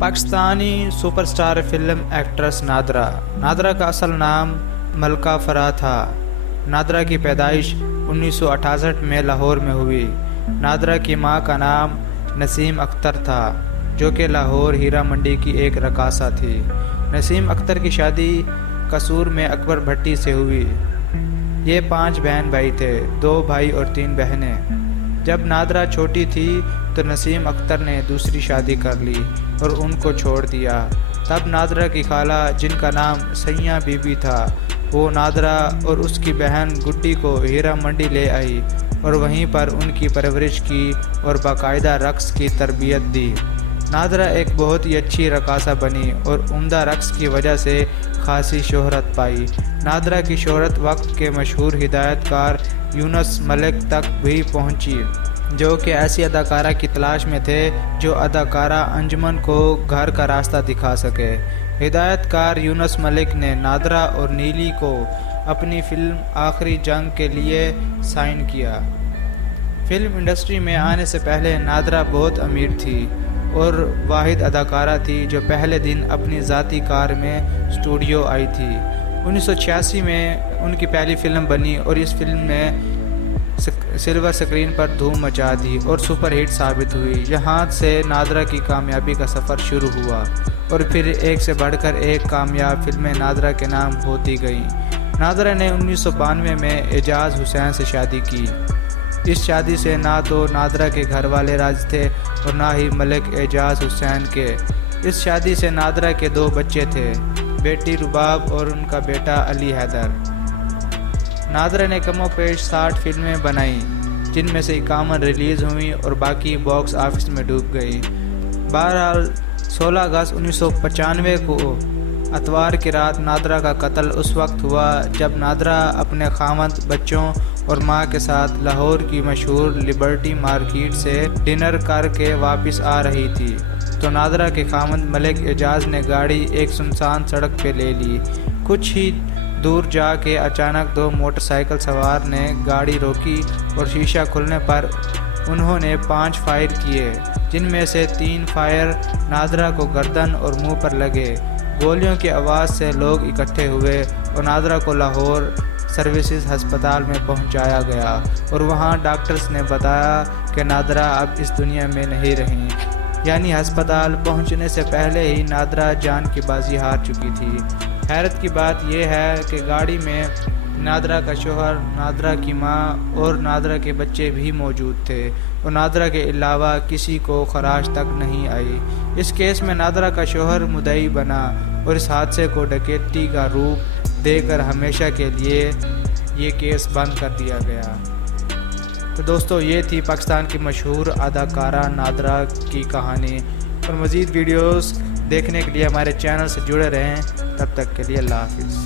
Pakistani super star film actress Nadra کا اصل نام ملکہ فرح تھا۔ نادرہ کی پیدائش 1968 میں لاہور میں ہوئی۔ نادرہ کی ماں کا نام نسیم اختر تھا، جو کہ لاہور ہیرا منڈی کی ایک رقاصہ تھی۔ نسیم اختر کی شادی قصور میں اکبر بھٹی سے ہوئی۔ یہ 5 بہن بھائی تھے، 2 بھائی اور 3 بہنیں۔ جب نادرہ چھوٹی تھی تو نسیم اختر نے دوسری شادی کر لی اور ان کو چھوڑ دیا۔ تب نادرہ کی خالہ، جن کا نام سیاں بی بی تھا، وہ نادرہ اور اس کی بہن گڈی کو ہیرا منڈی لے آئی اور وہیں پر ان کی پرورش کی اور باقاعدہ رقص کی تربیت دی۔ نادرہ ایک بہت ہی اچھی رقاصہ بنی اور عمدہ رقص کی وجہ سے خاصی شہرت پائی۔ نادرہ کی شہرت وقت کے مشہور ہدایت کار یونس ملک تک بھی پہنچی، جو کہ ایسی اداکارہ کی تلاش میں تھے جو اداکارہ انجمن کو گھر کا راستہ دکھا سکے۔ ہدایت کار یونس ملک نے نادرہ اور نیلی کو اپنی فلم آخری جنگ کے لیے سائن کیا۔ فلم انڈسٹری میں آنے سے پہلے نادرہ بہت امیر تھی اور واحد اداکارہ تھی جو پہلے دن اپنی ذاتی کار میں اسٹوڈیو آئی تھی۔ 1986 میں ان کی پہلی فلم بنی اور اس فلم نے سلور اسکرین پر دھوم مچا دی اور سپر ہٹ ثابت ہوئی۔ یہاں سے نادرہ کی کامیابی کا سفر شروع ہوا اور پھر ایک سے بڑھ کر ایک کامیاب فلمیں نادرہ کے نام ہوتی گئیں۔ نادرہ نے 1992 میں اعجاز حسین سے شادی کی۔ اس شادی سے نہ تو نادرہ کے گھر والے راضی تھے اور نہ ہی ملک اعجاز حسین کے۔ اس شادی سے نادرہ کے 2 بچے تھے، بیٹی رباب اور ان کا بیٹا علی حیدر۔ نادرہ نے کم و بیش 60 فلمیں بنائیں، جن میں سے 51 ریلیز ہوئیں اور باقی باکس آفس میں ڈوب گئیں۔ بہرحال 16 اگست 1995 کو اتوار کی رات نادرہ کا قتل اس وقت ہوا جب نادرہ اپنے خاوند، بچوں اور ماں کے ساتھ لاہور کی مشہور لبرٹی مارکیٹ سے ڈنر کر کے واپس آ رہی تھی تو نادرہ کے خاوند ملک اعجاز نے گاڑی ایک سنسان سڑک پہ لے لی۔ کچھ ہی دور جا کے اچانک 2 موٹر سائیکل سوار نے گاڑی روکی اور شیشہ کھلنے پر انہوں نے 5 فائر کیے، جن میں سے 3 فائر نادرہ کو گردن اور منہ پر لگے۔ گولیوں کی آواز سے لوگ اکٹھے ہوئے اور نادرہ کو لاہور سروسز ہسپتال میں پہنچایا گیا اور وہاں ڈاکٹرز نے بتایا کہ نادرہ اب اس دنیا میں نہیں رہیں، یعنی ہسپتال پہنچنے سے پہلے ہی نادرہ جان کی بازی ہار چکی تھی۔ حیرت کی بات یہ ہے کہ گاڑی میں نادرہ کا شوہر، نادرہ کی ماں اور نادرہ کے بچے بھی موجود تھے اور نادرہ کے علاوہ کسی کو خراش تک نہیں آئی۔ اس کیس میں نادرہ کا شوہر مدعی بنا اور اس حادثے کو ڈکیتی کا روپ دے کر ہمیشہ کے لیے یہ کیس بند کر دیا گیا۔ تو دوستو، یہ تھی پاکستان کی مشہور اداکارہ نادرہ کی کہانی، اور مزید ویڈیوز دیکھنے کے لیے ہمارے چینل سے جڑے رہیں۔ تب تک کے لیے اللہ حافظ۔